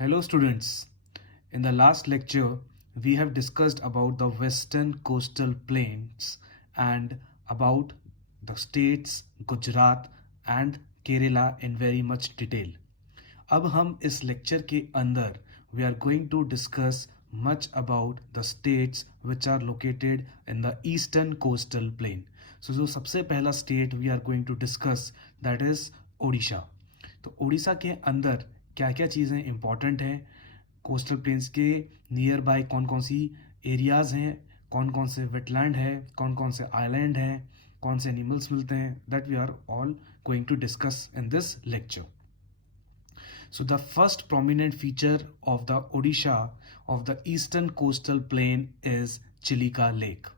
Hello students. In the last lecture, we have discussed about the western coastal plains and about the states Gujarat and Kerala in very much detail. अब हम इस lecture के अंदर we are going to discuss much about the states which are located in the eastern coastal plain. So जो सबसे पहला state we are going to discuss that is Odisha. तो उड़ीसा के अंदर क्या क्या चीज़ें इंपॉर्टेंट हैं, कोस्टल प्लेन्स के नियर बाय कौन कौन सी एरियाज़ हैं, कौन कौन से वेटलैंड है, कौन कौन से आइलैंड हैं, कौन से एनिमल्स मिलते हैं, that we are all going to discuss in this lecture. So the first prominent feature of the Odisha of the eastern coastal plain is Chilika Lake.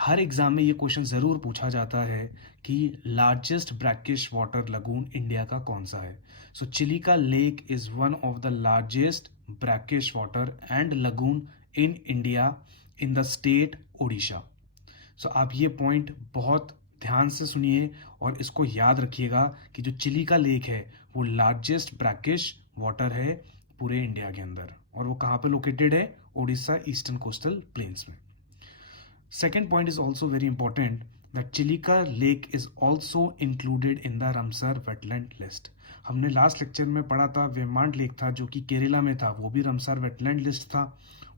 हर एग्जाम में ये क्वेश्चन ज़रूर पूछा जाता है कि largest brackish water lagoon India का कौन सा है. So Chilika lake is one of the largest brackish water and lagoon in India in the state Odisha. So आप ये पॉइंट बहुत ध्यान से सुनिए और इसको याद रखिएगा कि जो चिलिका लेक है वो लार्जेस्ट ब्रैकिश वाटर है पूरे इंडिया के अंदर, और वो कहाँ पे लोकेटेड है? ओडिशा ईस्टर्न कोस्टल प्लेन्स में. Second point is also very important that Chilika Lake is also included in the Ramsar wetland list. हमने लास्ट लेक्चर में पढ़ा था वेमांड लेक था जो कि केरला में था, वो भी रमसार वेटलैंड लिस्ट था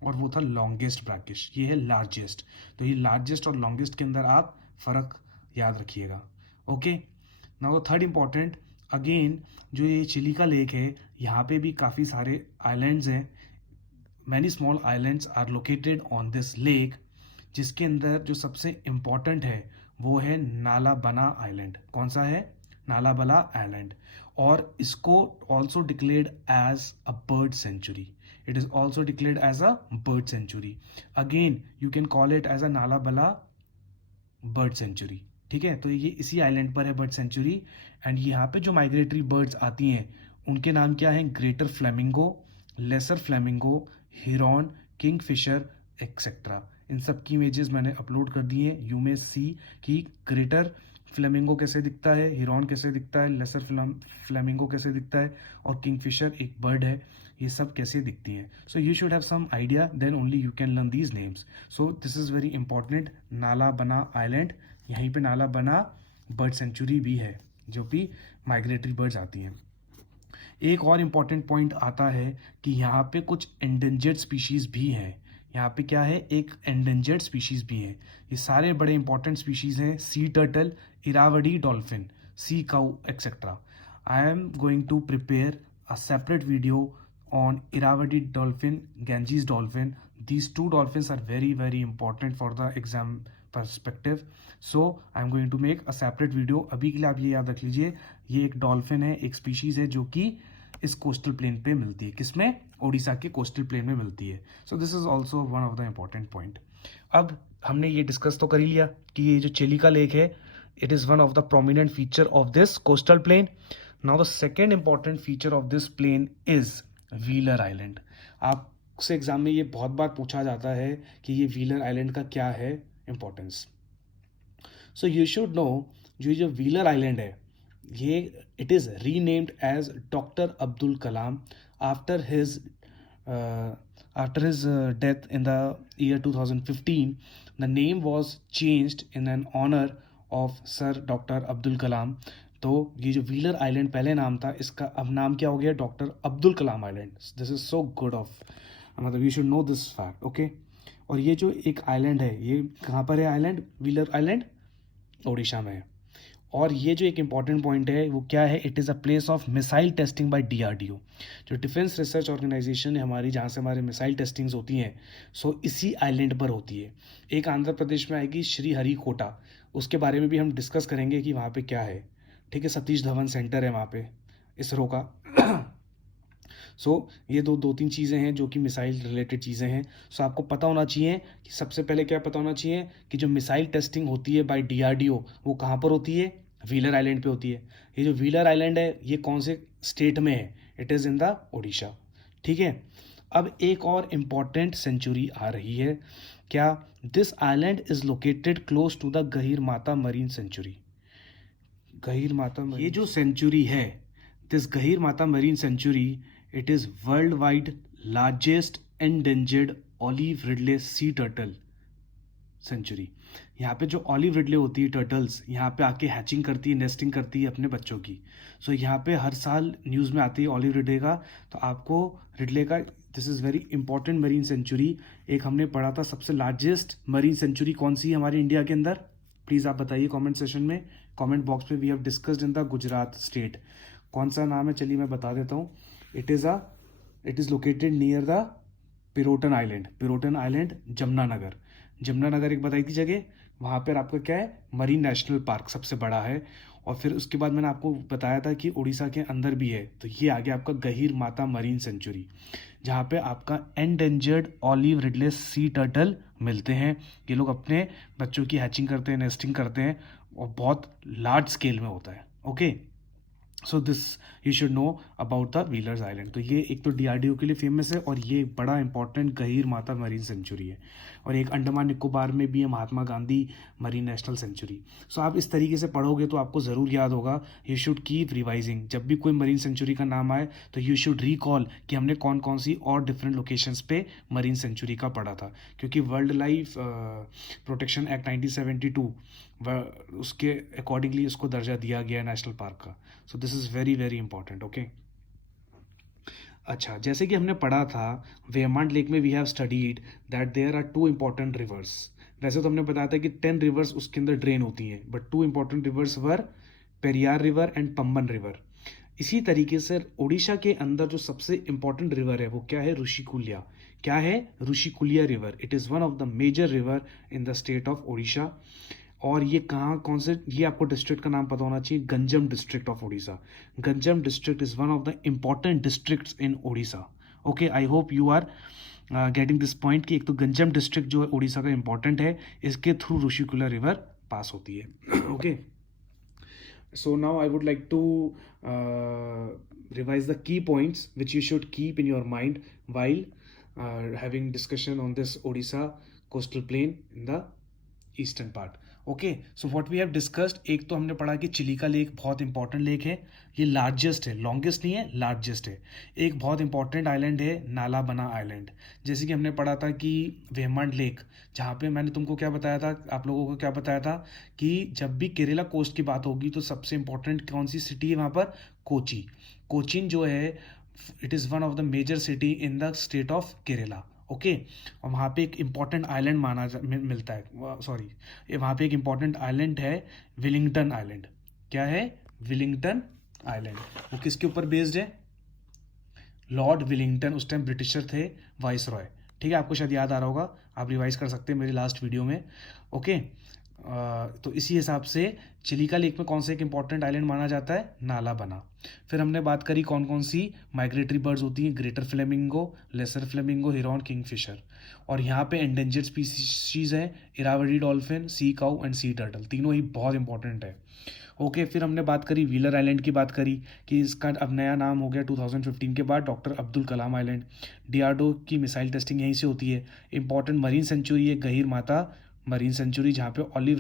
और वो था लॉन्गेस्ट ब्रैकिश. ये है लार्जेस्ट. तो ये लार्जेस्ट और लॉन्गेस्ट के अंदर आप फर्क याद रखिएगा. Okay, now the third important again जो ये चिलिका लेक है यहाँ पे भी काफ़ी सारे आइलैंड्स हैं. Many small islands are located on this lake, जिसके अंदर जो सबसे इम्पॉर्टेंट है वो है नालाबना आइलैंड. कौन सा है? नालाबला आइलैंड. और इसको also declared as a bird sanctuary. It is also declared as a bird sanctuary. Again you can call it as a Nalabala bird sanctuary. ठीक है, तो ये इसी आइलैंड पर है बर्ड सेंचुरी. एंड यहाँ पे जो माइग्रेटरी बर्ड्स आती हैं उनके नाम क्या हैं? Greater flamingo, lesser flamingo, heron, kingfisher etcetera. इन सब की इमेजेस मैंने अपलोड कर दी हैं. यू मे सी कि ग्रेटर फ्लेमिंगो कैसे दिखता है, हिरॉन कैसे दिखता है, लेसर फ्लेमिंगो कैसे दिखता है, और किंगफिशर एक बर्ड है, ये सब कैसे दिखती हैं. So you should have some idea, then only you can learn these names. So this is very important. Nalabana island, यहीं पे नाला बना बर्ड सेंचुरी भी है जो कि माइग्रेटरी बर्ड्स आती हैं. एक और इम्पॉर्टेंट पॉइंट आता है कि यहाँ पे कुछ एंडेंजर्ड स्पीशीज़ भी हैं. यहाँ पे क्या है? एक एंडेंजर्ड स्पीशीज़ भी है. ये सारे बड़े इंपॉर्टेंट स्पीशीज़ हैं: sea turtle, Irrawaddy dolphin, sea cow etcetera. I am going to prepare a separate video on Irrawaddy dolphin, Ganges dolphin. These two dolphins are very very important for the exam perspective. So I am going to make a separate video. अभी के लिए आप ये याद रख लीजिए, ये एक डॉल्फिन है, एक स्पीशीज है जो कि इस कोस्टल प्लेन पे मिलती है. किसमें? ओडिशा के कोस्टल प्लेन में मिलती है. So this is also one of the important point. अब हमने ये डिस्कस तो कर ही लिया कि ये जो चिलिका लेक है it is one of the prominent feature of this coastal plain. Now the second important feature of this plain is Wheeler island. आपसे एग्जाम में ये बहुत बार पूछा जाता है कि ये व्हीलर आइलैंड का क्या है importance. So you should know जो व्हीलर आइलैंड है ये it is renamed as doctor Abdul Kalam after his death in the year 2015. The name was changed in an honour of sir doctor Abdul Kalam. तो ये जो व्हीलर आइलैंड पहले नाम था, इसका अब नाम क्या हो गया? Doctor Abdul Kalam island. This is so good of, मतलब you should know this fact. Okay, और ये जो एक आइलैंड है ये कहाँ पर है? आइलैंड, व्हीलर आइलैंड ओडिशा में है. और ये जो एक इंपॉर्टेंट पॉइंट है वो क्या है? It is a place of missile testing by DRDO, जो डिफेंस रिसर्च ऑर्गेनाइजेशन है हमारी, जहाँ से हमारे मिसाइल टेस्टिंग्स होती हैं. सो इसी आइलैंड पर होती है. एक आंध्र प्रदेश में आएगी श्रीहरिकोटा, उसके बारे में भी हम डिस्कस करेंगे कि वहाँ पे क्या है. ठीक है, सतीश धवन सेंटर है वहाँ पे इसरो का. सो ये दो तीन चीज़ें हैं जो कि मिसाइल रिलेटेड चीज़ें हैं. सो आपको पता होना चाहिए कि सबसे पहले क्या पता होना चाहिए कि जो मिसाइल टेस्टिंग होती है बाय DRDO वो कहाँ पर होती है? व्हीलर आइलैंड पे होती है. ये जो व्हीलर आइलैंड है ये कौन से स्टेट में है? It is in the Odisha. ठीक है, अब एक और इम्पॉर्टेंट सेंचुरी आ रही है. क्या? This island is located close to the Gahirmatha marine century. गहीर माता, ये जो सेंचुरी है, this Gahirmatha marine sanctuary It is worldwide largest endangered olive ridley sea turtle sanctuary. यहाँ पे जो ऑलिव रिडले होती है टर्टल्स, यहाँ पे आके हैचिंग करती है, नेस्टिंग करती है अपने बच्चों की। सो यहाँ पे हर साल न्यूज़ में आती है ऑलिव रिडले का। तो आपको रिडले का, this is very important marine sanctuary. एक हमने पढ़ा था सबसे लार्जेस्ट मरीन सेंचुरी कौन सी है हमारे इंडिया के अंदर, प्लीज़ आप बताइए कमेंट सेशन में, कमेंट बॉक्स में। We have discussed in the Gujarat state. कौन सा नाम है, चलिए मैं बता देता हूँ। It is located near the Pirotan island. Pirotan island Jamunanagar, Jamunanagar एक बताई थी जगह, वहाँ पर आपका क्या है, मरीन नेशनल पार्क सबसे बड़ा है। और फिर उसके बाद मैंने आपको बताया था कि उड़ीसा के अंदर भी है। तो ये आ गया आपका गहीर माता मरीन सेंचुरी, जहाँ पे आपका endangered olive Ridley sea turtle मिलते हैं। ये लोग अपने बच्चों की हैचिंग करते हैं, नेस्टिंग करते हैं, और बहुत लार्ज स्केल में होता है। Okay, so this you should know about the wheelers island. तो ये एक तो डीआरडीओ के लिए फेमस है, और ये एक बड़ा इंपॉर्टेंट गहीर माता मरीन सेंचुरी है। और एक अंडमान निकोबार में भी है Mahatma Gandhi marine national century. सो आप इस तरीके से पढ़ोगे तो आपको ज़रूर याद होगा। You should keep revising. जब भी कोई मरीन सेंचुरी का नाम आए तो यू शुड रिकॉल कि हमने कौन कौन सी और डिफरेंट लोकेशंस पे मरीन सेंचुरी का पढ़ा था। क्योंकि वर्ल्ड लाइफ प्रोटेक्शन एक्ट 1972 उसके अकॉर्डिंगली उसको दर्जा दिया गया है नेशनल पार्क का। So this is very very important. Okay, अच्छा, जैसे कि हमने पढ़ा था वेमंड लेक में we have studied that there are two important rivers. वैसे तो हमने बताया था कि 10 रिवर्स उसके अंदर ड्रेन होती हैं, but to important reverse were Periyar river and Pamban river. इसी तरीके से उड़ीसा के अंदर जो सबसे इंपॉर्टेंट रिवर है वो क्या है, ऋषिकुल्या। क्या है, Rushikulya river. It is one of the major river in the state of Orissa. और ये कहाँ, कौन से, ये आपको डिस्ट्रिक्ट का नाम पता होना चाहिए, Ganjam district of Orissa. Ganjam district is one of the important districts in Orissa. Okay, I hope you are getting this point कि एक तो गंजम डिस्ट्रिक्ट जो है उड़ीसा का इंपॉर्टेंट है, इसके थ्रू ऋषिकुला रिवर पास होती है। Okay, so now I would like to revise the key points which you should keep in your mind while having discussion on this Odisha coastal plain in the eastern part. Okay, so what we have discussed, एक तो हमने पढ़ा कि Chilika lake बहुत important lake है, ये largest है, longest नहीं है, लार्जेस्ट है। एक बहुत इंपॉर्टेंट आइलैंड है नालाबना आइलैंड। जैसे कि हमने पढ़ा था कि वेमंड लेक, जहाँ पे मैंने तुमको क्या बताया था, आप लोगों को क्या बताया था कि जब भी केरला कोस्ट की बात होगी तो सबसे इंपॉर्टेंट कौन सी सिटी है वहाँ पर, कोची। कोचिन जो है it is one of the major city in the state of Kerala. Okay, और वहाँ पे एक इम्पॉर्टेंट आइलैंड मिलता है, सॉरी, वहाँ पे एक इम्पॉर्टेंट आइलैंड है विलिंगटन आइलैंड। क्या है, विलिंगटन आइलैंड। वो किसके ऊपर बेस्ड है, लॉर्ड विलिंगटन, उस टाइम ब्रिटिशर थे, वाइस रॉय। ठीक है, आपको शायद याद आ रहा होगा, आप रिवाइज कर सकते हैं मेरी लास्ट वीडियो में। ओके, तो इसी हिसाब से चिलिका लेक में कौन सा एक इंपॉर्टेंट आइलैंड माना जाता है, नालाबना। फिर हमने बात करी कौन कौन सी माइग्रेटरी बर्ड्स होती हैं, greater flamingo, lesser flamingo, heron, kingfisher. और यहाँ पे एंडेंजर्ड स्पीशीज है Irrawaddy dolphin, sea cow and sea turtle, तीनों ही बहुत इंपॉर्टेंट है। ओके, फिर हमने बात करी व्हीलर आइलैंड की बात करी कि इसका अब नया नाम हो गया 2015 के बाद doctor Abdul Kalam island. DRDO की मिसाइल टेस्टिंग यहीं से होती है। इंपॉर्टेंट मरीन सेंचुरी है गहीर माता मरीन सेंचुरी, जहाँ पे ऑलिव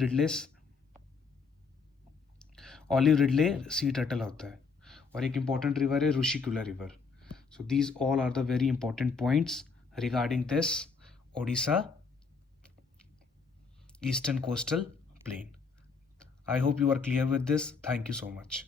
रिडले सी टर्टल होता है। और एक इंपॉर्टेंट रिवर है Rishikula river. So these all are the very important points regarding this Odisha eastern coastal plain. I hope you are clear with this. Thank you so much.